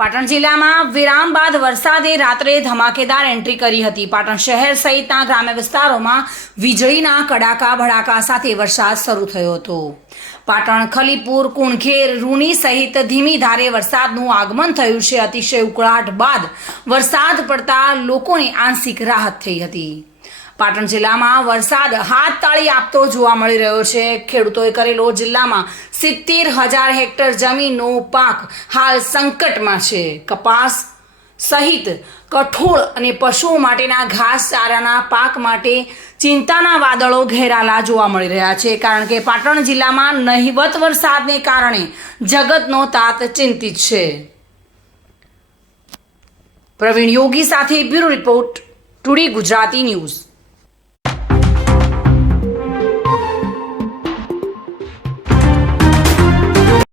પાટણ જિલ્લામાં વિરામ બાદ વરસાદે રાત્રે ધમાકેદાર એન્ટ્રી કરી હતી. પાટણ શહેર સહિતના ગ્રામ્ય વિસ્તારોમાં વીજળીના કડાકા ભડાકા સાથે વરસાદ શરૂ થયો હતો. પાટણ, ખલીપુર, કુણખેર, રૂની સહિત ધીમી ધારે વરસાદનું આગમન થયું છે. અતિશય ઉકળાટ બાદ વરસાદ પડતા લોકોને આંશિક રાહત થઈ હતી. પાટણ જિલ્લામાં વરસાદ હાથ તાળી આપતો જોવા મળી રહ્યો છે. ખેડૂતોએ કરેલો જિલ્લામાં સિત્તેર હજાર હેક્ટર જમીનનો પાક હાલ સંકટમાં છે. કપાસ સહિત કઠોળ અને પશુઓ માટેના ઘાસચારાના પાક માટે ચિંતાના વાદળો ઘેરાલા જોવા મળી રહ્યા છે. કારણ કે પાટણ જિલ્લામાં નહિવત વરસાદને કારણે જગતનો તાત ચિંતિત છે. પ્રવીણ યોગી સાથે bureau report, today Gujarati news.